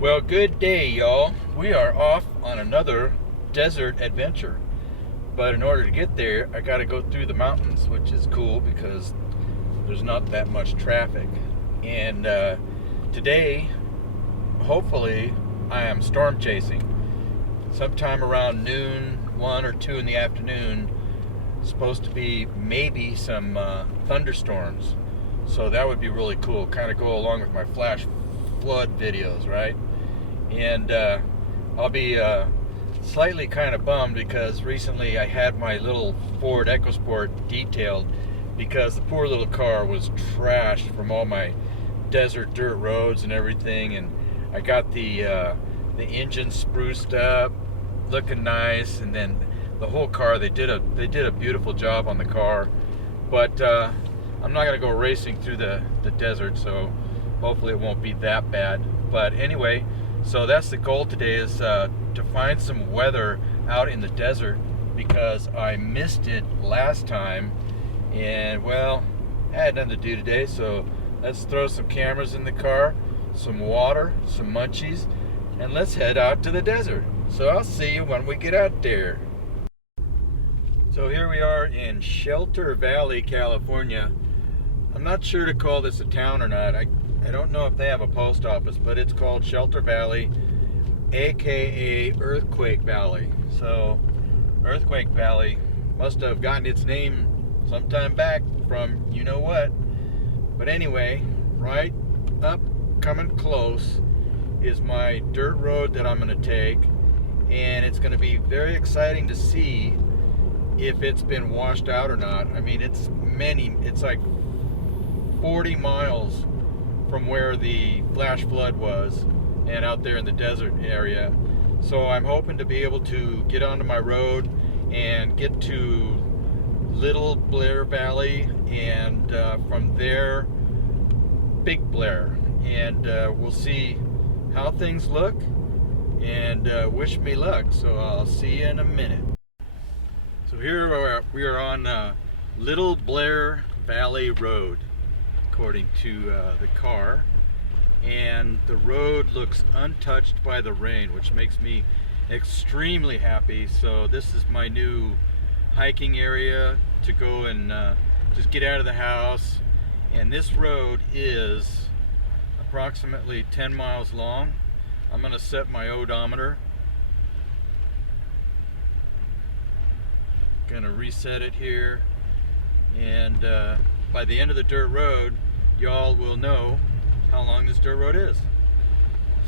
Well, good day, y'all. We are off on another desert adventure. But in order to get there, I got to go through the mountains, which is cool because there's not that much traffic. And today, hopefully, I am storm chasing. Sometime around noon, 1 or 2 in the afternoon, supposed to be maybe some thunderstorms. So that would be really cool. Kind of go along with my flash flood videos, right? And I'll be slightly kind of bummed because recently I had my little Ford EcoSport detailed because the poor little car was trashed from all my desert dirt roads and everything, and I got the engine spruced up, looking nice, and then the whole car they did a beautiful job on the car, but I'm not gonna go racing through the desert, so hopefully it won't be that bad. But anyway, so that's the goal today, is to find some weather out in the desert because I missed it last time, and well, I had nothing to do today, so let's throw some cameras in the car, some water, some munchies, and let's head out to the desert. So I'll see you when we get out there. So here we are in Shelter Valley, California. I'm not sure to call this a town or not. I don't know if they have a post office, but it's called Shelter Valley, aka Earthquake Valley. So Earthquake Valley must have gotten its name sometime back from you know what. But anyway, right up, coming close, is my dirt road that I'm going to take, and it's going to be very exciting to see if it's been washed out or not. I mean, it's like 40 miles from where the flash flood was and out there in the desert area. So I'm hoping to be able to get onto my road and get to Little Blair Valley, and from there Big Blair, and we'll see how things look, and wish me luck. So I'll see you in a minute. So here we are on Little Blair Valley Road, according to the car, and the road looks untouched by the rain, which makes me extremely happy. So this is my new hiking area to go and just get out of the house, and this road is approximately 10 miles long. I'm going to set my odometer, gonna reset it here, and by the end of the dirt road y'all will know how long this dirt road is.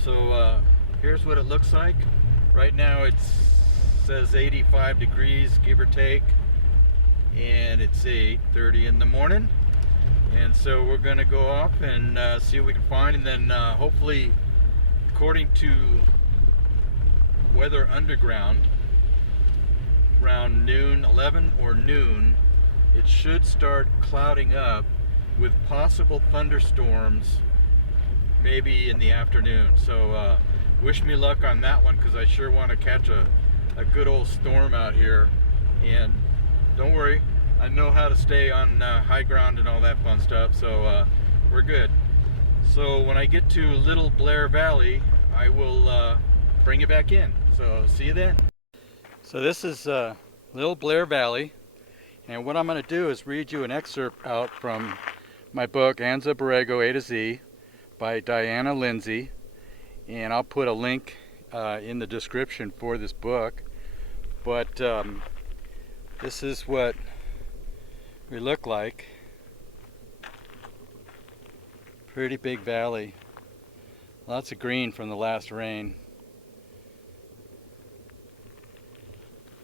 So here's what it looks like right now. It says 85 degrees give or take, and it's 8:30 in the morning, and so we're gonna go off and see what we can find, and then hopefully, according to Weather Underground, around noon, 11 or noon, it should start clouding up with possible thunderstorms maybe in the afternoon. So wish me luck on that one, because I sure want to catch a good old storm out here. And don't worry, I know how to stay on high ground and all that fun stuff, so we're good. So when I get to Little Blair Valley, I will bring you back in. So see you then. So this is Little Blair Valley, and what I'm going to do is read you an excerpt out from my book, Anza Borrego A to Z, by Diana Lindsay, and I'll put a link in the description for this book. But this is what we look like. Pretty big valley. Lots of green from the last rain.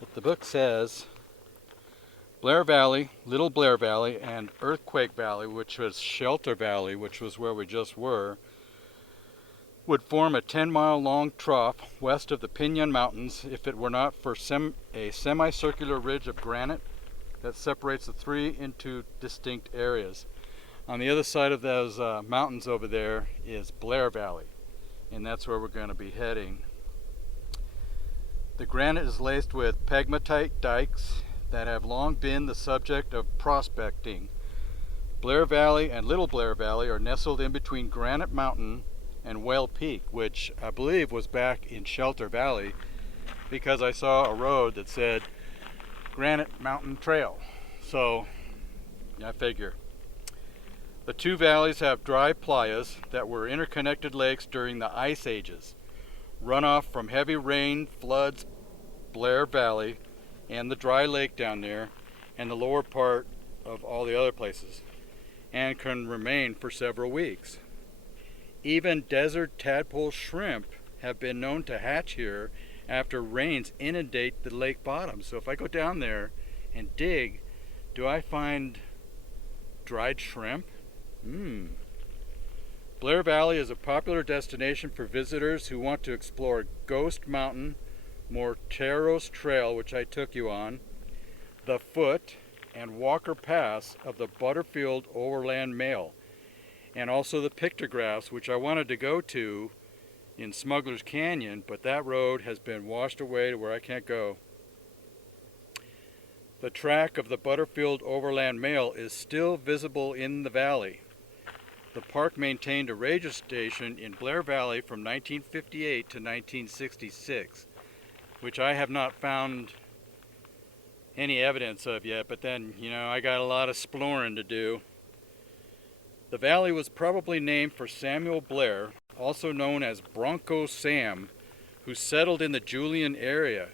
But the book says Blair Valley, Little Blair Valley, and Earthquake Valley, which was Shelter Valley, which was where we just were, would form a 10-mile long trough west of the Pinon Mountains if it were not for a semicircular ridge of granite that separates the three into distinct areas. On the other side of those mountains over there is Blair Valley, and that's where we're going to be heading. The granite is laced with pegmatite dikes that have long been the subject of prospecting. Blair Valley and Little Blair Valley are nestled in between Granite Mountain and Whale Peak, which I believe was back in Shelter Valley, because I saw a road that said Granite Mountain Trail. So I figure. The two valleys have dry playas that were interconnected lakes during the ice ages. Runoff from heavy rain floods Blair Valley and the dry lake down there and the lower part of all the other places, and can remain for several weeks. Even desert tadpole shrimp have been known to hatch here after rains inundate the lake bottom. So if I go down there and dig, do I find dried shrimp? Blair Valley is a popular destination for visitors who want to explore Ghost Mountain, Morteros Trail, which I took you on, the foot and Walker Pass of the Butterfield Overland Mail, and also the pictographs, which I wanted to go to in Smuggler's Canyon, but that road has been washed away to where I can't go. The track of the Butterfield Overland Mail is still visible in the valley. The park maintained a radio station in Blair Valley from 1958 to 1966, which I have not found any evidence of yet, but then, I got a lot of exploring to do. The valley was probably named for Samuel Blair, also known as Bronco Sam, who settled in the Julian area.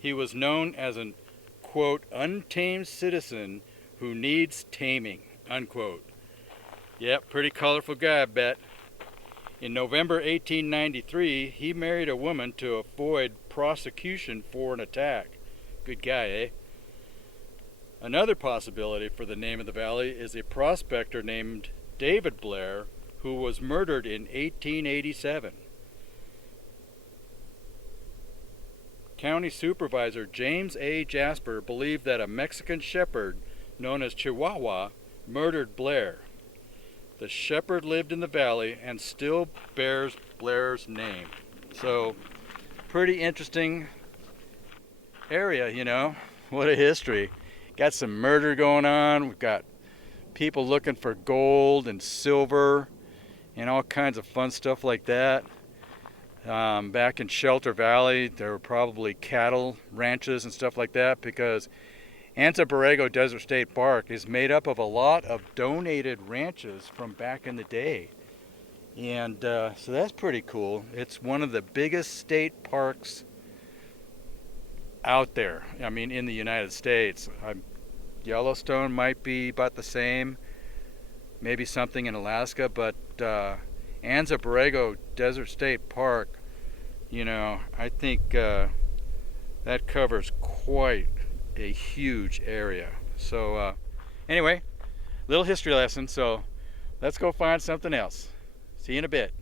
He was known as an, quote, untamed citizen who needs taming, unquote. Yep, pretty colorful guy, I bet. In November 1893, he married a woman to avoid prosecution for an attack. Good guy, eh? Another possibility for the name of the valley is a prospector named David Blair, who was murdered in 1887. County Supervisor James A. Jasper believed that a Mexican shepherd known as Chihuahua murdered Blair. The shepherd lived in the valley and still bears Blair's name. So, pretty interesting area, What a history. Got some murder going on. We've got people looking for gold and silver and all kinds of fun stuff like that. Back in Shelter Valley, there were probably cattle ranches and stuff like that, because Anza Borrego Desert State Park is made up of a lot of donated ranches from back in the day. And so that's pretty cool. It's one of the biggest state parks out there, in the United States. Yellowstone might be about the same, maybe something in Alaska, but Anza Borrego Desert State Park, I think that covers quite a huge area. So anyway, little history lesson. So let's go find something else. See you in a bit.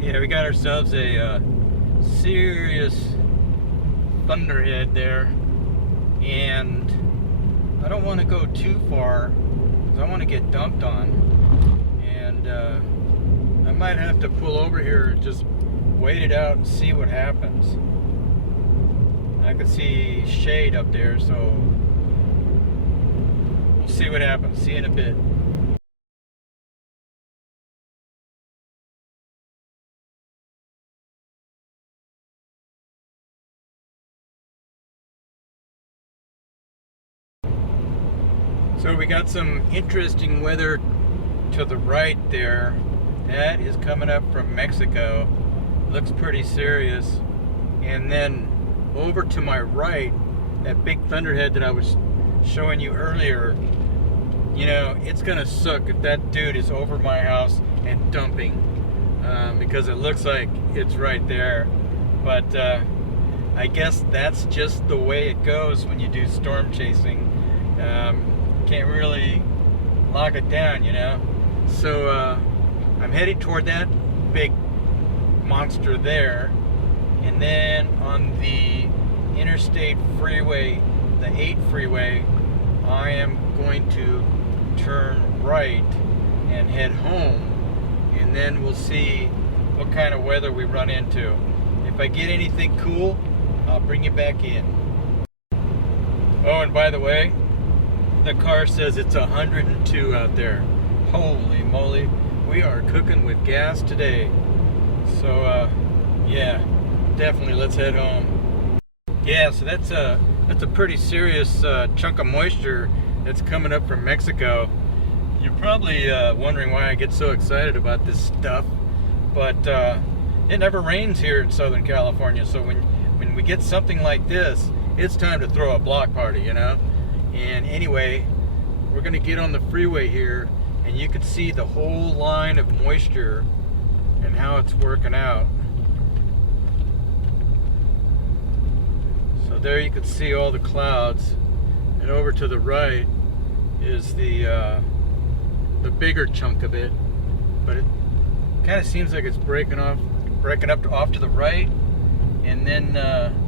Yeah, we got ourselves a serious thunderhead there, and I don't want to go too far because I want to get dumped on, and I might have to pull over here and just wait it out and see what happens. I can see shade up there, so we'll see what happens. See you in a bit. So we got some interesting weather to the right there. That is coming up from Mexico. Looks pretty serious. And then over to my right, that big thunderhead that I was showing you earlier, it's gonna suck if that dude is over my house and dumping, because it looks like it's right there. But I guess that's just the way it goes when you do storm chasing. Can't really lock it down, So I'm headed toward that big monster there, and then on the interstate freeway, the 8 freeway, I am going to turn right and head home, and then we'll see what kind of weather we run into. If I get anything cool, I'll bring you back in. Oh, and by the way, the car says it's 102 out there. Holy moly. we are cooking with gas today. So yeah, definitely let's head home. Yeah, so that's a pretty serious chunk of moisture that's coming up from Mexico. You're probably wondering why I get so excited about this stuff, but it never rains here in Southern California, so when we get something like this, it's time to throw a block party, you know? And anyway, we're gonna get on the freeway here, and you can see the whole line of moisture and how it's working out. So there you can see all the clouds, and over to the right is the bigger chunk of it, but it kind of seems like it's breaking up off to the right, and then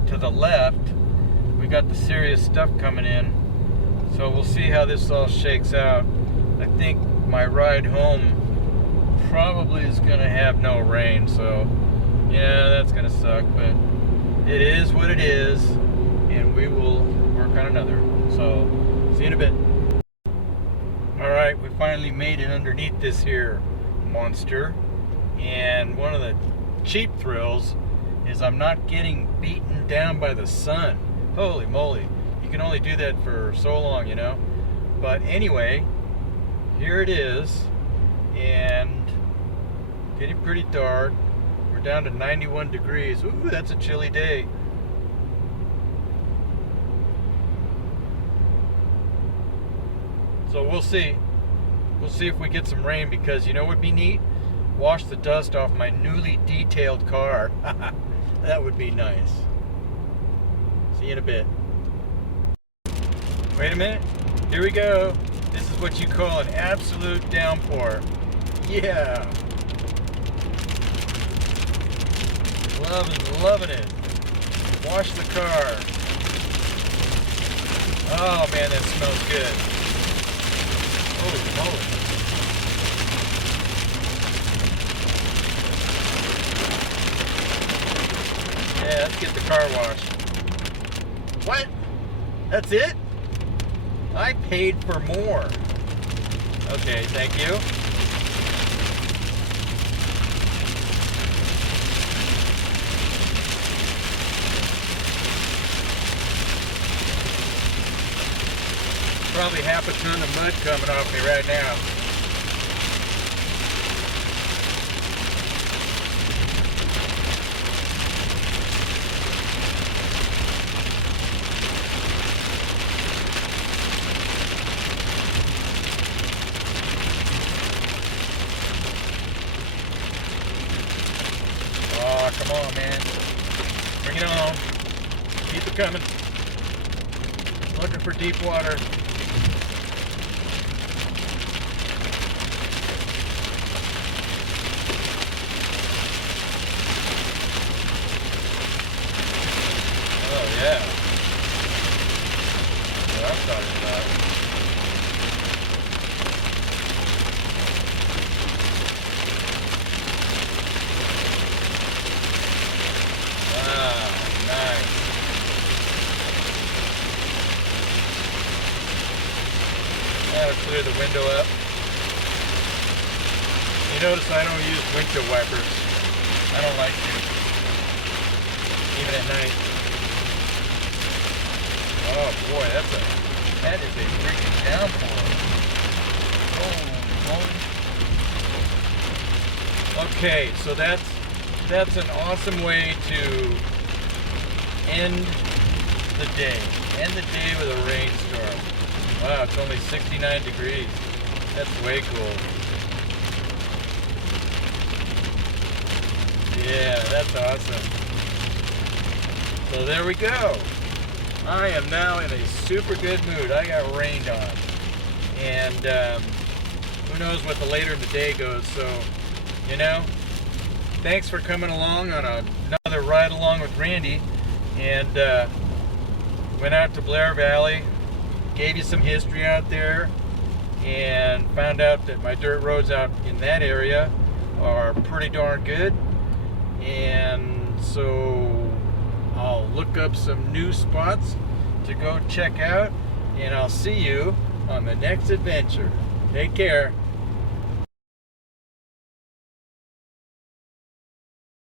to the left we got the serious stuff coming in. So we'll see how this all shakes out. I think my ride home probably is gonna have no rain, so yeah, that's gonna suck, but it is what it is, and we will work on another. So see you in a bit. Alright, we finally made it underneath this here monster, and one of the cheap thrills is I'm not getting beaten down by the sun. Holy moly, you can only do that for so long, you know. But anyway, here it is, and getting pretty dark. We're down to 91 degrees. Ooh, that's a chilly day. So we'll see. We'll see if we get some rain, because you know what would be neat? Wash the dust off my newly detailed car. That would be nice. See you in a bit. Wait a minute. Here we go. This is what you call an absolute downpour. Yeah. Loving it. Wash the car. Oh man, that smells good. Holy moly. Yeah, let's get the car washed. What? That's it? I paid for more. Okay, thank you. Probably half a ton of mud coming off me right now. Oh, come on, man. Bring it on. Keep it coming. Looking for deep water. Oh, yeah. That's what I'm talking about. Nice. That'll clear the window up. You notice I don't use windshield wipers. I don't like to. Even at night. Oh boy, that is a freaking downpour. Oh, okay, so that's an awesome way to end the day. End the day with a rainstorm. Wow, it's only 69 degrees. That's way cool. Yeah, that's awesome. So there we go. I am now in a super good mood. I got rained on. And who knows what the later in the day goes. So, you know, thanks for coming along on another ride along with Randy. And went out to Blair Valley, gave you some history out there, and found out that my dirt roads out in that area are pretty darn good. And so I'll look up some new spots to go check out, and I'll see you on the next adventure. Take care.